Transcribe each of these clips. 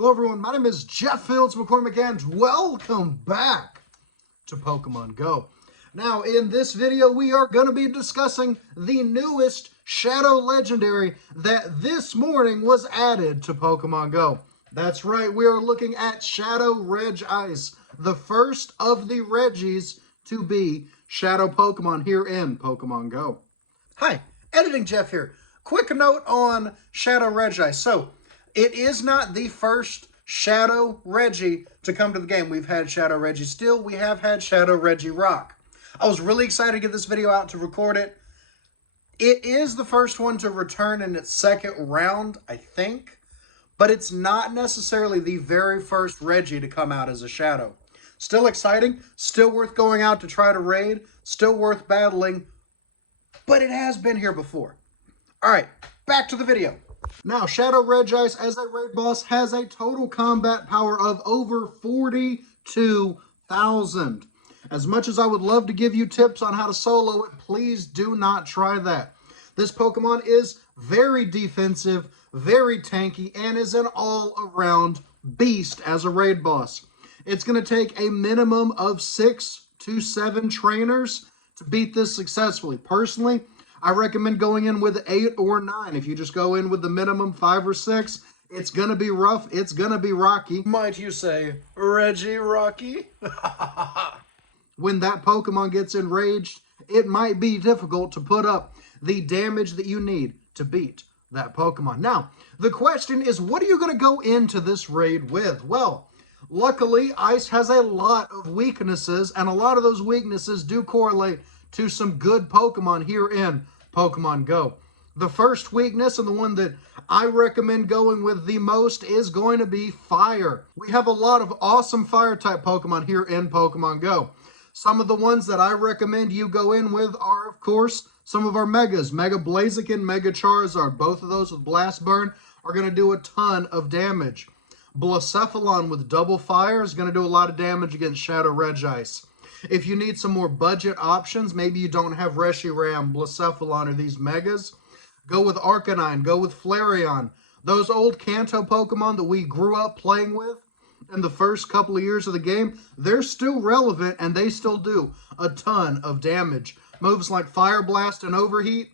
Hello everyone, my name is Jeff Fields McCormick and welcome back to Pokemon Go. Now in this video we are going to be discussing the newest Shadow Legendary that this morning was added to Pokemon Go. That's right, we are looking at Shadow Regice, the first of the Regis to be Shadow Pokemon here in Pokemon Go. Hi, Editing Jeff here. Quick note on Shadow Regice. So, it is not the first Shadow Regi to come to the game. We've had Shadow Registeel, we have had Shadow Regirock. I was really excited to get this video out to record it. It is the first one to return in its second round, I think. But it's not necessarily the very first Regi to come out as a Shadow. Still exciting, still worth going out to try to raid, still worth battling, but it has been here before. Alright, back to the video. Now, Shadow Regice as a raid boss has a total combat power of over 42,000. As much as I would love to give you tips on how to solo it, please do not try that. This Pokemon is very defensive, very tanky, and is an all-around beast as a raid boss. It's going to take a minimum of 6 to 7 trainers to beat this successfully. Personally, I recommend going in with 8 or 9. If you just go in with the minimum 5 or 6, it's going to be rough. It's going to be rocky. Might you say, Regirocky? When that Pokemon gets enraged, it might be difficult to put up the damage that you need to beat that Pokemon. Now, the question is, what are you going to go into this raid with? Well, luckily, Ice has a lot of weaknesses, and a lot of those weaknesses do correlate to some good Pokemon here in Pokemon Go. The first weakness, and the one that I recommend going with the most, is going to be Fire. We have a lot of awesome Fire-type Pokemon here in Pokemon Go. Some of the ones that I recommend you go in with are, of course, some of our Megas. Mega Blaziken, Mega Charizard. Both of those with Blast Burn are going to do a ton of damage. Blacephalon with Double Fire is going to do a lot of damage against Shadow Regice. If you need some more budget options, maybe you don't have Reshiram, Blacephalon, or these Megas, go with Arcanine, go with Flareon. Those old Kanto Pokemon that we grew up playing with in the first couple of years of the game, they're still relevant and they still do a ton of damage. Moves like Fire Blast and Overheat,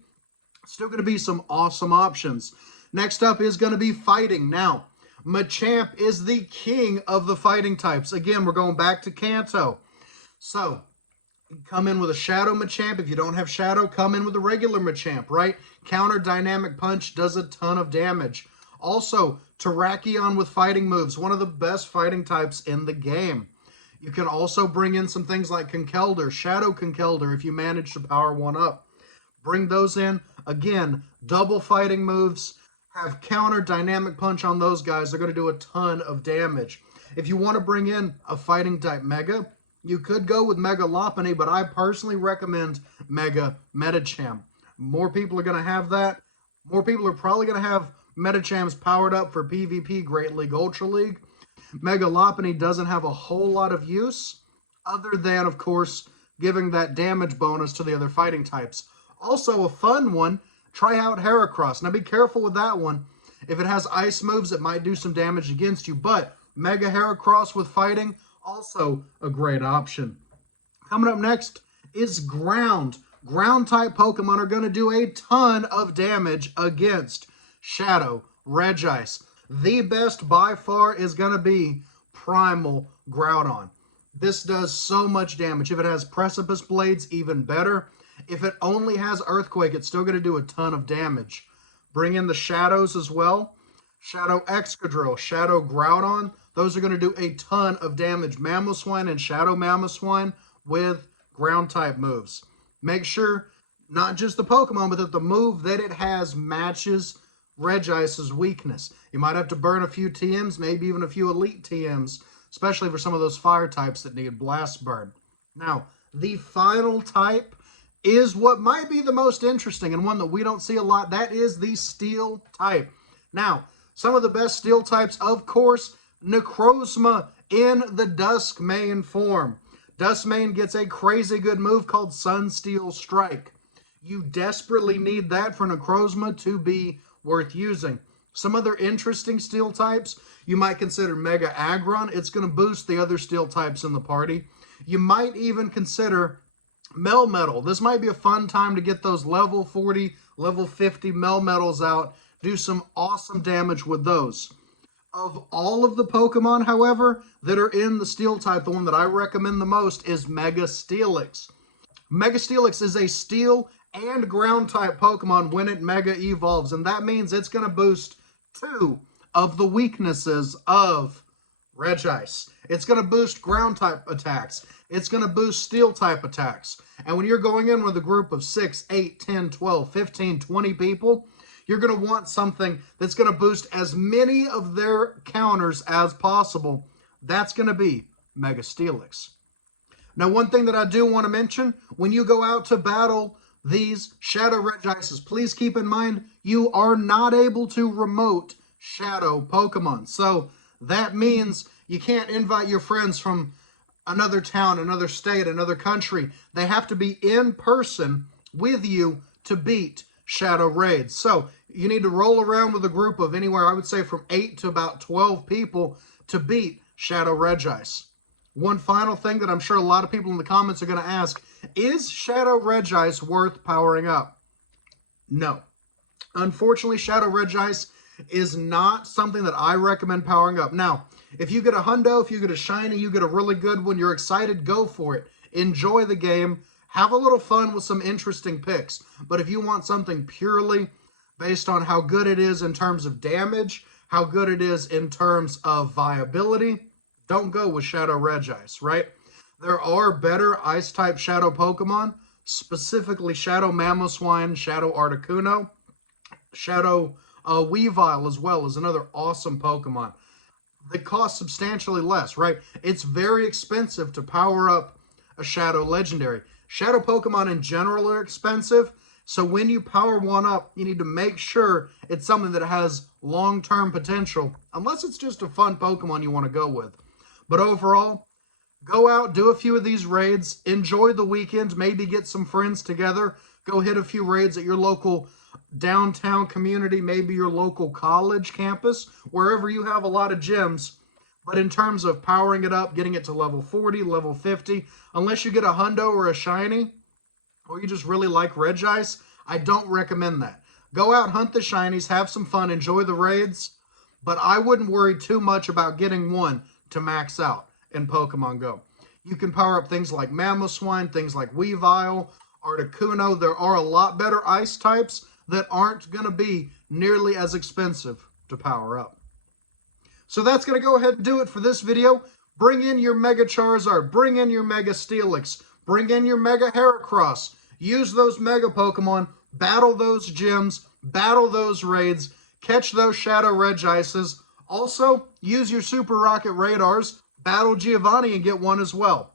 still going to be some awesome options. Next up is going to be Fighting. Now, Machamp is the king of the fighting types. Again, we're going back to Kanto. So, come in with a Shadow Machamp. If you don't have Shadow, come in with a regular Machamp, right? Counter Dynamic Punch does a ton of damage. Also, Terrakion with fighting moves, one of the best fighting types in the game. You can also bring in some things like Conkeldurr, Shadow Conkeldurr, if you manage to power one up. Bring those in. Again, double fighting moves, have counter Dynamic Punch on those guys. They're going to do a ton of damage. If you want to bring in a fighting type Mega, you could go with Mega Lopunny, but I personally recommend Mega Medicham. More people are going to have that. More people are probably going to have Medichams powered up for PvP, Great League, Ultra League. Mega Lopunny doesn't have a whole lot of use, other than, of course, giving that damage bonus to the other fighting types. Also, a fun one, try out Heracross. Now, be careful with that one. If it has ice moves, it might do some damage against you, but Mega Heracross with fighting, also a great option. Coming up next is Ground. Ground-type Pokemon are going to do a ton of damage against Shadow Regice. The best by far is going to be Primal Groudon. This does so much damage. If it has Precipice Blades, even better. If it only has Earthquake, it's still going to do a ton of damage. Bring in the Shadows as well. Shadow Excadrill, Shadow Groudon. Those are going to do a ton of damage. Mamoswine and Shadow Mamoswine with ground-type moves. Make sure, not just the Pokemon, but that the move that it has matches Regice's weakness. You might have to burn a few TMs, maybe even a few Elite TMs, especially for some of those fire types that need Blast Burn. Now, the final type is what might be the most interesting and one that we don't see a lot. That is the Steel type. Now, some of the best Steel types, of course, Necrozma in the Duskmane form. Duskmane gets a crazy good move called Sunsteel Strike. You desperately need that for Necrozma to be worth using. Some other interesting steel types, you might consider Mega Aggron. It's going to boost the other steel types in the party. You might even consider Melmetal. This might be a fun time to get those level 40, level 50 Melmetals out. Do some awesome damage with those. Of all of the Pokemon, however, that are in the steel type, the one that I recommend the most is Mega Steelix. Mega Steelix is a steel and ground type Pokemon when it Mega evolves, and that means it's going to boost 2 of the weaknesses of Regice. It's going to boost ground type attacks. It's going to boost steel type attacks. And when you're going in with a group of 6, 8, 10, 12, 15, 20 people, you're going to want something that's going to boost as many of their counters as possible. That's going to be Mega Steelix. Now, one thing that I do want to mention, when you go out to battle these Shadow Regices, please keep in mind you are not able to remote Shadow Pokemon. So that means you can't invite your friends from another town, another state, another country. They have to be in person with you to beat Shadow Raids. So you need to roll around with a group of anywhere, I would say from 8 to about 12 people to beat Shadow Regice. One final thing that I'm sure a lot of people in the comments are going to ask, is Shadow Regice worth powering up? No. Unfortunately, Shadow Regice is not something that I recommend powering up. Now, if you get a hundo, if you get a shiny, you get a really good one, you're excited, go for it. Enjoy the game. Have a little fun with some interesting picks. But if you want something purely based on how good it is in terms of damage, how good it is in terms of viability, don't go with Shadow Regice, right? There are better Ice-type Shadow Pokemon, specifically Shadow Mamoswine, Shadow Articuno, Shadow Weavile as well is another awesome Pokemon. They cost substantially less, right? It's very expensive to power up a Shadow Legendary. Shadow Pokemon in general are expensive, so when you power one up, you need to make sure it's something that has long-term potential, unless it's just a fun Pokemon you want to go with. But overall, go out, do a few of these raids, enjoy the weekend, maybe get some friends together, go hit a few raids at your local downtown community, maybe your local college campus, wherever you have a lot of gyms. But in terms of powering it up, getting it to level 40, level 50, unless you get a hundo or a shiny, or you just really like Regice, I don't recommend that. Go out, hunt the shinies, have some fun, enjoy the raids, but I wouldn't worry too much about getting one to max out in Pokemon Go. You can power up things like Mamoswine, things like Weavile, Articuno. There are a lot better ice types that aren't going to be nearly as expensive to power up. So that's going to go ahead and do it for this video. Bring in your Mega Charizard, bring in your Mega Steelix, bring in your Mega Heracross. Use those Mega Pokemon, battle those gyms, battle those raids, catch those Shadow Regices. Also, use your Super Rocket Radars, battle Giovanni and get one as well.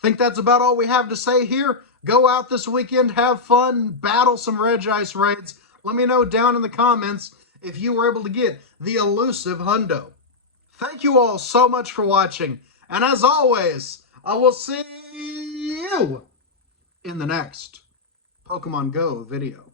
Think that's about all we have to say here. Go out this weekend, have fun, battle some Regice raids. Let me know down in the comments if you were able to get the elusive hundo. Thank you all so much for watching. And as always, I will see you in the next Pokemon Go video.